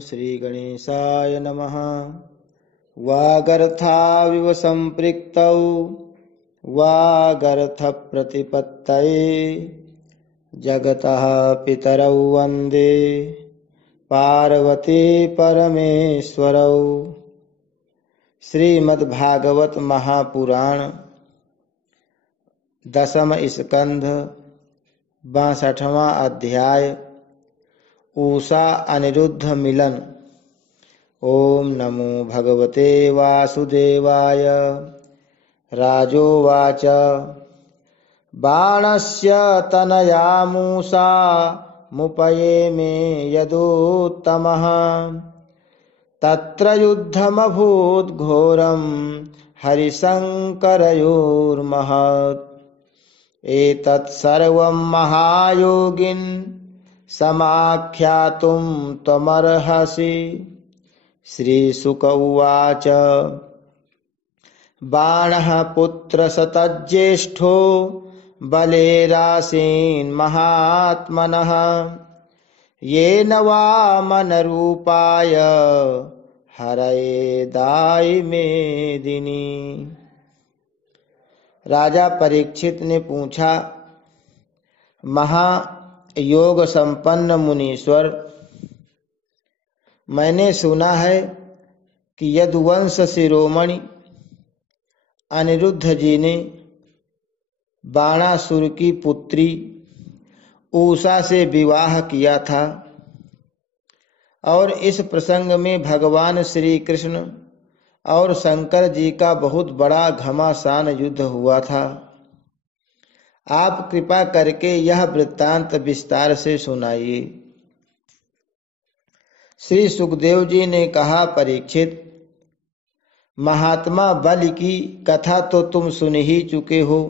श्री गणेशाय नमः। वागर्थाविव संपृक्तौ वागर्थप्रतिपत्तये जगतः पितरौ वन्दे पार्वती परमेश्वरौ। श्रीमद्भागवत महापुराण दशम स्कंध 62वां अध्याय ऊषा अनिरुद्ध मिलन। ओम नमो भगवते वासुदेवाय। राजोवाच बाणस्य तनया मूषा मुपये मे यदुत्तमः तत्र युद्धमभूत् घोरं हरिशंकरयोर्महत्। एतत् सर्वं महायोगिन् समाख्यातुं त्वमर्हसि। श्रीशुक उवाच बाणः पुत्रशतज्येष्ठो बलेरासीन्महात्मनः येन वामनरूपाय हरये दायि मेदिनी। राजा परीक्षित ने पूछा, महायोग संपन्न मुनीश्वर, मैंने सुना है कि यदुवंश शिरोमणि अनिरुद्ध जी ने बाणासुर की पुत्री उषा से विवाह किया था और इस प्रसंग में भगवान श्री कृष्ण और शंकर जी का बहुत बड़ा घमासान युद्ध हुआ था। आप कृपा करके यह वृत्तांत विस्तार से सुनाइए। श्री सुखदेव जी ने कहा, परीक्षित, महात्मा बलि की कथा तो तुम सुन ही चुके हो।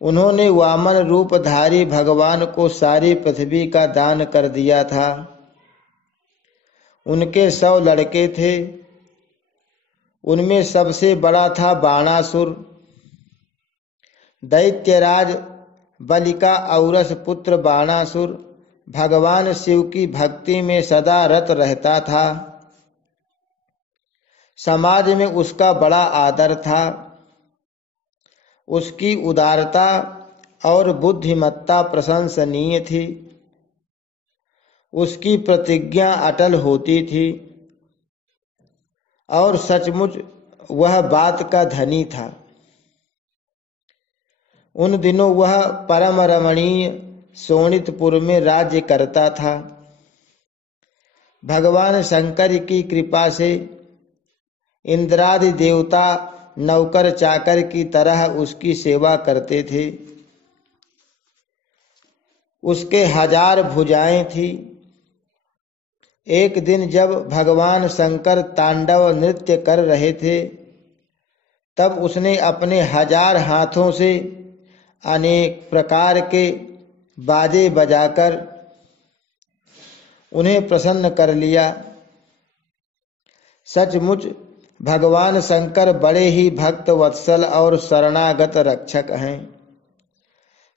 उन्होंने वामन रूपधारी भगवान को सारी पृथ्वी का दान कर दिया था। उनके 100 लड़के थे। उनमें सबसे बड़ा था बाणासुर। दैत्यराज बलि का औरस पुत्र बाणासुर भगवान शिव की भक्ति में सदा रत रहता था। समाज में उसका बड़ा आदर था। उसकी उदारता और बुद्धिमत्ता प्रशंसनीय थी। उसकी प्रतिज्ञा अटल होती थी और सचमुच वह बात का धनी था। उन दिनों वह परम रमणीय शोणितपुर में राज्य करता था। भगवान शंकर की कृपा से इंद्रादि देवता नौकर चाकर की तरह उसकी सेवा करते थे। उसके 1000 भुजाएं थी। एक दिन जब भगवान शंकर तांडव नृत्य कर रहे थे, तब उसने अपने 1000 हाथों से अनेक प्रकार के बाजे बजाकर उन्हें प्रसन्न कर लिया। सचमुच भगवान शंकर बड़े ही भक्त वत्सल और शरणागत रक्षक हैं।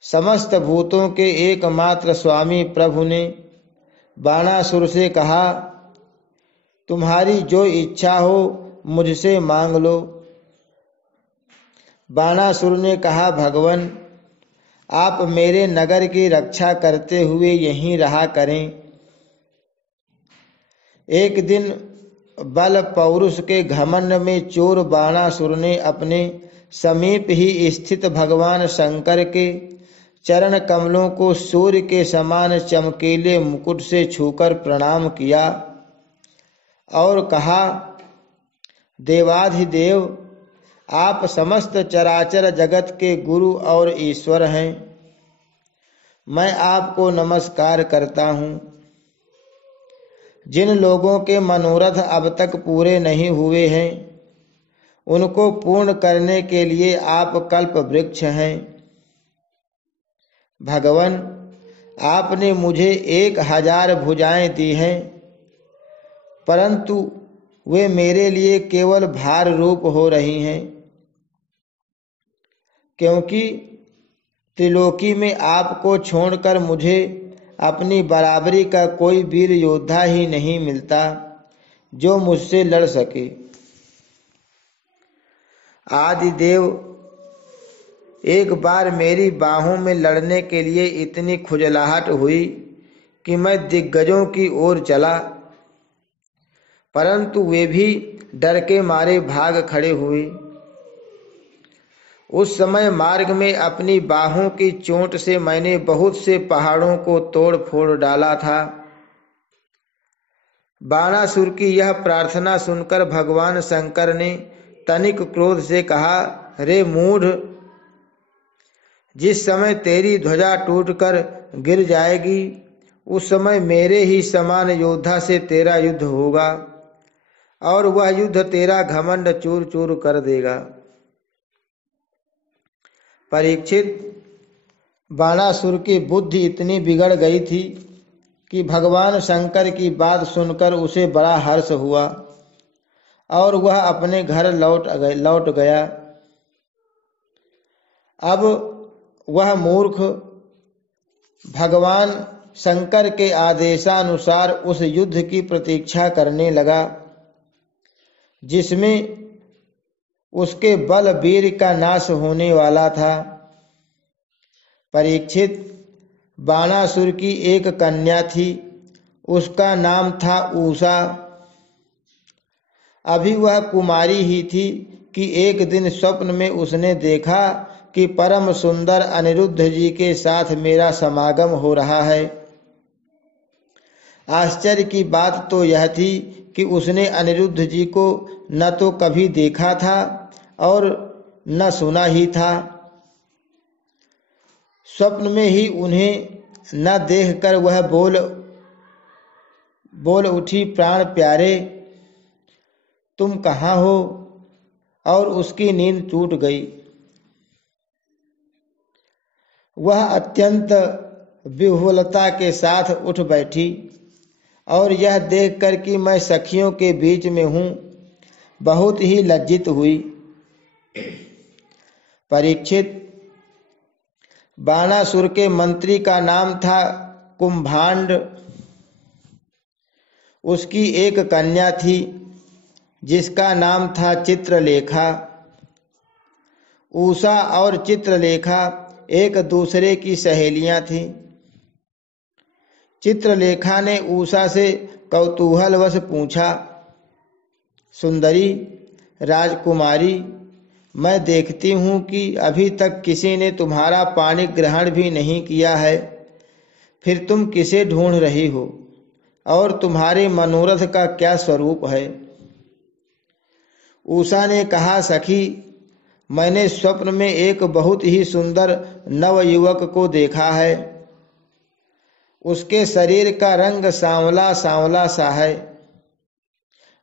समस्त भूतों के एकमात्र स्वामी प्रभु ने बाणासुर से कहा, तुम्हारी जो इच्छा हो मुझसे मांग लो। बाणासुर ने कहा, भगवन, आप मेरे नगर की रक्षा करते हुए यहीं रहा करें। एक दिन बल पौरुष के घमंड में चोर बाणासुर ने अपने समीप ही स्थित भगवान शंकर के चरण कमलों को सूर्य के समान चमकीले मुकुट से छूकर प्रणाम किया और कहा, देवाधिदेव, आप समस्त चराचर जगत के गुरु और ईश्वर हैं। मैं आपको नमस्कार करता हूँ। जिन लोगों के मनोरथ अब तक पूरे नहीं हुए हैं, उनको पूर्ण करने के लिए आप कल्प वृक्ष हैं। भगवन, आपने मुझे 1000 भुजाएं दी हैं, परंतु वे मेरे लिए केवल भार रूप हो रही हैं, क्योंकि त्रिलोकी में आपको छोड़कर मुझे अपनी बराबरी का कोई वीर योद्धा ही नहीं मिलता जो मुझसे लड़ सके। आदिदेव, एक बार मेरी बाहों में लड़ने के लिए इतनी खुजलाहट हुई कि मैं दिग्गजों की ओर चला, परंतु वे भी डर के मारे भाग खड़े हुए। उस समय मार्ग में अपनी बाहों की चोट से मैंने बहुत से पहाड़ों को तोड़ फोड़ डाला था। बाणासुर की यह प्रार्थना सुनकर भगवान शंकर ने तनिक क्रोध से कहा, रे मूढ़, जिस समय तेरी ध्वजा टूटकर गिर जाएगी उस समय मेरे ही समान योद्धा से तेरा युद्ध होगा और वह युद्ध तेरा घमंड चूर चूर कर देगा। परीक्षित, बाणासुर की बुद्धि इतनी बिगड़ गई थी कि भगवान शंकर की बात सुनकर उसे बड़ा हर्ष हुआ और वह अपने घर लौट गया। अब वह मूर्ख भगवान शंकर के आदेशानुसार उस युद्ध की प्रतीक्षा करने लगा जिसमें उसके बल वीर का नाश होने वाला था। परीक्षित, बाणासुर की एक कन्या थी, उसका नाम था ऊषा। अभी वह कुमारी ही थी कि एक दिन स्वप्न में उसने देखा कि परम सुंदर अनिरुद्ध जी के साथ मेरा समागम हो रहा है। आश्चर्य की बात तो यह थी कि उसने अनिरुद्ध जी को न तो कभी देखा था और न सुना ही था। स्वप्न में ही उन्हें न देखकर वह बोल उठी, प्राण प्यारे, तुम कहाँ हो? और उसकी नींद टूट गई। वह अत्यंत विह्वलता के साथ उठ बैठी और यह देखकर कि मैं सखियों के बीच में हूँ बहुत ही लज्जित हुई। परीक्षित, बाणासुर के मंत्री का नाम था कुंभांड। उसकी एक कन्या थी जिसका नाम था चित्रलेखा। उषा और चित्रलेखा एक दूसरे की सहेलियां थीं। चित्रलेखा ने उषा से कौतूहलवश पूछा, सुंदरी राजकुमारी, मैं देखती हूँ कि अभी तक किसी ने तुम्हारा पानी ग्रहण भी नहीं किया है, फिर तुम किसे ढूंढ रही हो और तुम्हारे मनोरथ का क्या स्वरूप है? उषा ने कहा, सखी, मैंने स्वप्न में एक बहुत ही सुंदर नवयुवक को देखा है। उसके शरीर का रंग सांवला सांवला सा है,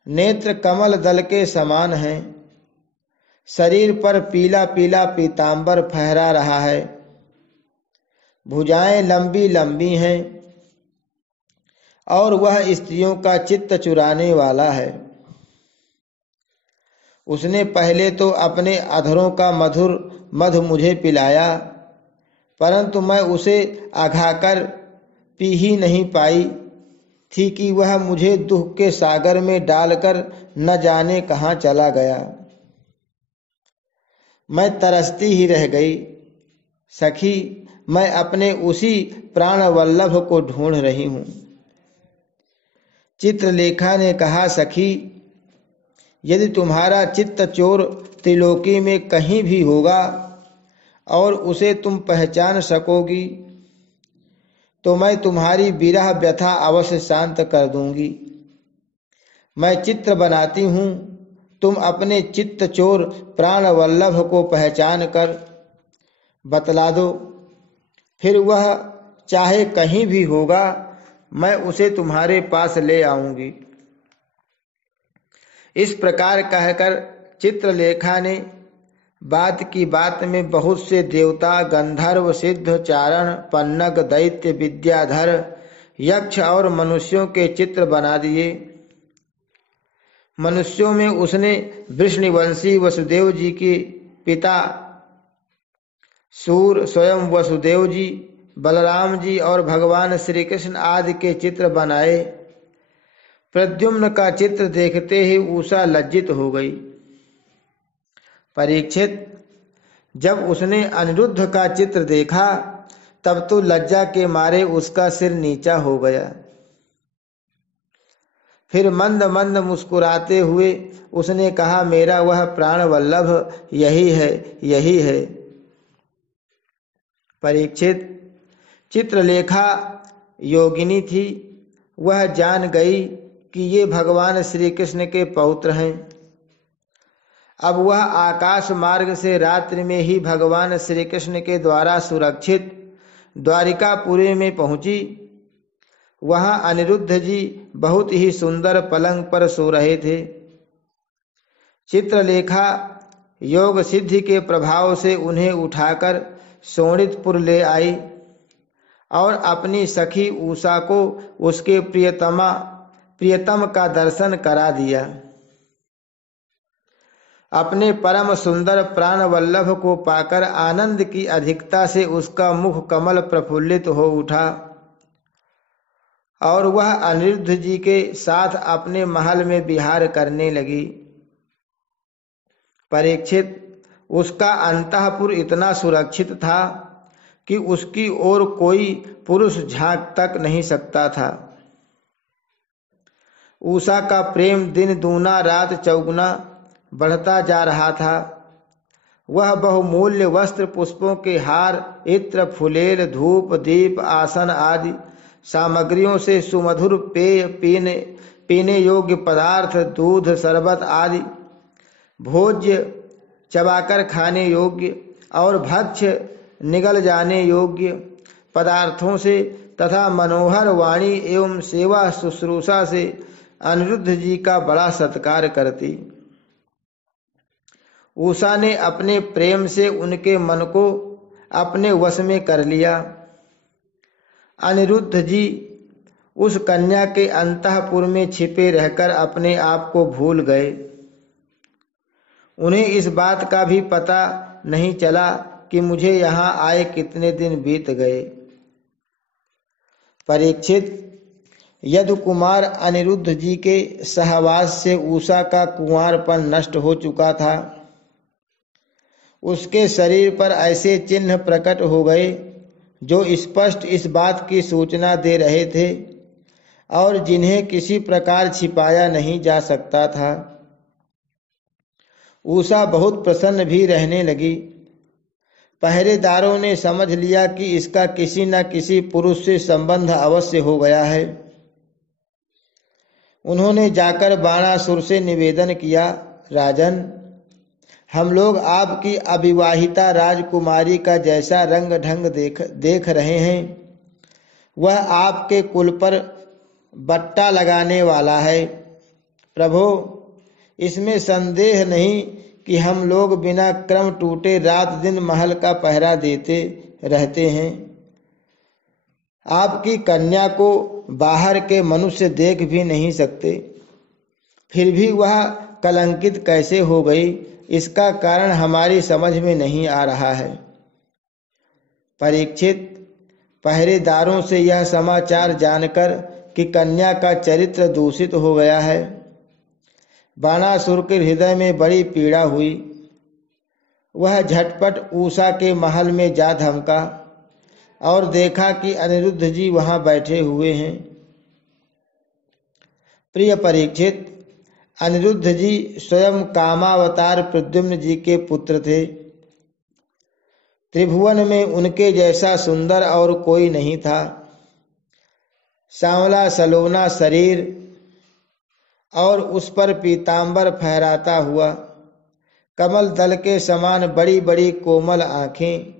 नेत्र कमल दल के समान हैं, शरीर पर पीला पीला पीतांबर फहरा रहा है, भुजाएं लंबी लंबी हैं और वह स्त्रियों का चित्त चुराने वाला है। उसने पहले तो अपने अधरों का मधुर मधु मुझे पिलाया, परंतु मैं उसे अघाकर पी ही नहीं पाई थी कि वह मुझे दुख के सागर में डालकर न जाने कहाँ चला गया। मैं तरसती ही रह गई। सखी, मैं अपने उसी प्राण वल्लभ को ढूंढ रही हूँ। चित्रलेखा ने कहा, सखी, यदि तुम्हारा चित्त चोर त्रिलोकी में कहीं भी होगा और उसे तुम पहचान सकोगी तो मैं तुम्हारी विरह व्यथा अवश्य शांत कर दूंगी। मैं चित्र बनाती हूँ, तुम अपने चित्त चोर प्राण वल्लभ को पहचान कर बतला दो, फिर वह चाहे कहीं भी होगा, मैं उसे तुम्हारे पास ले आऊंगी। इस प्रकार कहकर चित्रलेखा ने बात की बात में बहुत से देवता, गंधर्व, सिद्ध, चारण, पन्नग, दैत्य, विद्याधर, यक्ष और मनुष्यों के चित्र बना दिए। मनुष्यों में उसने वृष्णिवंशी वसुदेव जी के पिता सूर स्वयं वसुदेव जी, बलराम जी और भगवान श्री कृष्ण आदि के चित्र बनाए। प्रद्युम्न का चित्र देखते ही उषा लज्जित हो गई। परीक्षित, जब उसने अनिरुद्ध का चित्र देखा तब तो लज्जा के मारे उसका सिर नीचा हो गया। फिर मंद मंद मुस्कुराते हुए उसने कहा, मेरा वह प्राण वल्लभ यही है, यही है। परीक्षित, चित्रलेखा योगिनी थी। वह जान गई कि ये भगवान श्री कृष्ण के पौत्र हैं। अब वह आकाश मार्ग से रात्रि में ही भगवान श्री कृष्ण के द्वारा सुरक्षित द्वारिकापुरी में पहुंची। वहां अनिरुद्ध जी बहुत ही सुंदर पलंग पर सो रहे थे। चित्रलेखा योग सिद्धि के प्रभाव से उन्हें उठाकर शोणितपुर ले आई और अपनी सखी उषा को उसके प्रियतम का दर्शन करा दिया। अपने परम सुंदर प्राण वल्लभ को पाकर आनंद की अधिकता से उसका मुख कमल प्रफुल्लित हो उठा और वह अनिरुद्ध जी के साथ अपने महल में विहार करने लगी। परीक्षित, उसका अंतःपुर इतना सुरक्षित था कि उसकी ओर कोई पुरुष झांक तक नहीं सकता था। उषा का प्रेम दिन दूना रात चौगुना बढ़ता जा रहा था। वह बहुमूल्य वस्त्र, पुष्पों के हार, इत्र, फुलेल, धूप, दीप, आसन आदि सामग्रियों से सुमधुर पेय, पीने योग्य पदार्थ, दूध, शरबत आदि भोज्य, चबाकर खाने योग्य और भक्ष्य निगल जाने योग्य पदार्थों से तथा मनोहर वाणी एवं सेवा शुश्रूषा से अनिरुद्ध जी का बड़ा सत्कार करती। उषा ने अपने प्रेम से उनके मन को अपने वश में कर लिया। अनिरुद्ध जी उस कन्या के अंतःपुर में छिपे रहकर अपने आप को भूल गए। उन्हें इस बात का भी पता नहीं चला कि मुझे यहाँ आए कितने दिन बीत गए। परीक्षित, यदु कुमार अनिरुद्ध जी के सहवास से उषा का कुंवारपन नष्ट हो चुका था। उसके शरीर पर ऐसे चिन्ह प्रकट हो गए जो स्पष्ट इस बात की सूचना दे रहे थे और जिन्हें किसी प्रकार छिपाया नहीं जा सकता था। उषा बहुत प्रसन्न भी रहने लगी। पहरेदारों ने समझ लिया कि इसका किसी न किसी पुरुष से संबंध अवश्य हो गया है। उन्होंने जाकर बाणासुर से निवेदन किया, राजन, हम लोग आपकी अविवाहिता राजकुमारी का जैसा रंग ढंग देख रहे हैं वह आपके कुल पर बट्टा लगाने वाला है। प्रभो, इसमें संदेह नहीं कि हम लोग बिना क्रम टूटे रात दिन महल का पहरा देते रहते हैं। आपकी कन्या को बाहर के मनुष्य देख भी नहीं सकते, फिर भी वह कलंकित कैसे हो गई, इसका कारण हमारी समझ में नहीं आ रहा है। परीक्षित, पहरेदारों से यह समाचार जानकर कि कन्या का चरित्र दूषित हो गया है, बाणासुर के हृदय में बड़ी पीड़ा हुई। वह झटपट उषा के महल में जा धमका और देखा कि अनिरुद्ध जी वहां बैठे हुए हैं। प्रिय परीक्षित, अनिरुद्ध जी स्वयं कामावतार प्रद्युम्न जी के पुत्र थे। त्रिभुवन में उनके जैसा सुंदर और कोई नहीं था। सांवला सलोना शरीर और उस पर पीतांबर फहराता हुआ, कमल दल के समान बड़ी बड़ी कोमल आंखें,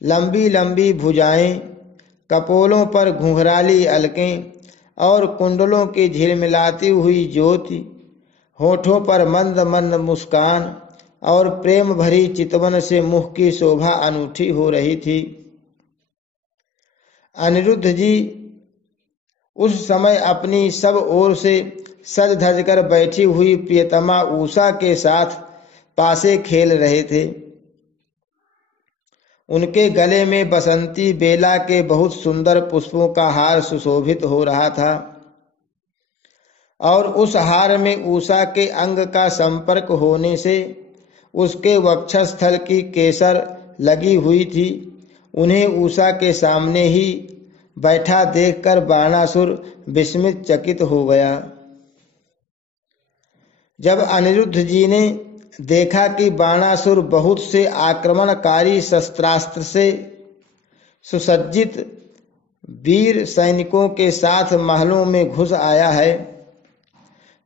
लंबी लंबी भुजाएं, कपोलों पर घुंघराली अलकें और कुंडलों की झिलमिलाती हुई ज्योति, होठों पर मंद मंद मुस्कान और प्रेम भरी चितवन से मुख की शोभा अनूठी हो रही थी। अनिरुद्ध जी उस समय अपनी सब ओर से सज धज कर बैठी हुई प्रियतमा उषा के साथ पासे खेल रहे थे। उनके गले में बसंती बेला के बहुत सुंदर पुष्पों का हार सुशोभित हो रहा था और उस हार में उषा के अंग का संपर्क होने से उसके वक्षस्थल की केसर लगी हुई थी। उन्हें उषा के सामने ही बैठा देखकर बाणासुर विस्मित चकित हो गया। जब अनिरुद्ध जी ने देखा कि बाणासुर बहुत से आक्रमणकारी शस्त्रास्त्र से सुसज्जित वीर सैनिकों के साथ महलों में घुस आया है,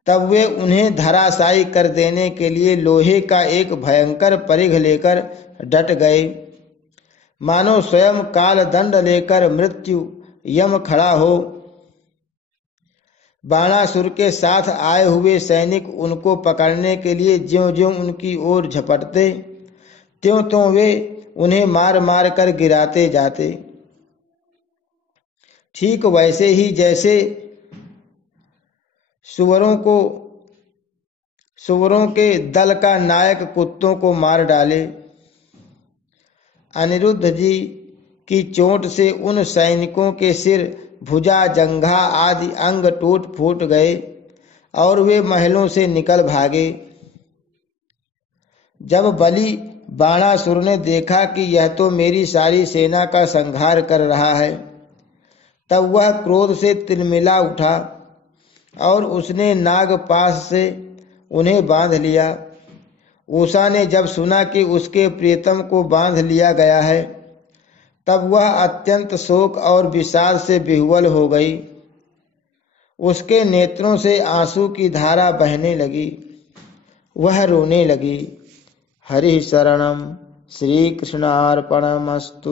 तब वे उन्हें धराशायी कर देने के लिए लोहे का एक भयंकर परिघ लेकर डट गए, मानो स्वयं काल दंड लेकर मृत्यु यम खड़ा हो। बाणासुर के साथ आए हुए सैनिक उनको पकड़ने के लिए ज्यों-ज्यों उनकी ओर झपटते, त्यों-त्यों वे उन्हें मार मार कर गिराते जाते। ठीक वैसे ही जैसे सुअरों के दल का नायक कुत्तों को मार डाले। अनिरुद्ध जी की चोट से उन सैनिकों के सिर, भुजा, जंघा आदि अंग टूट फूट गए और वे महलों से निकल भागे। जब बलि बाणासुर ने देखा कि यह तो मेरी सारी सेना का संहार कर रहा है, तब वह क्रोध से तिलमिला उठा और उसने नागपाश से उन्हें बांध लिया। उषा ने जब सुना कि उसके प्रियतम को बांध लिया गया है, तब वह अत्यंत शोक और विषाद से विह्वल हो गई। उसके नेत्रों से आंसू की धारा बहने लगी, वह रोने लगी। हरि शरणम। श्री कृष्णार्पणमस्तु।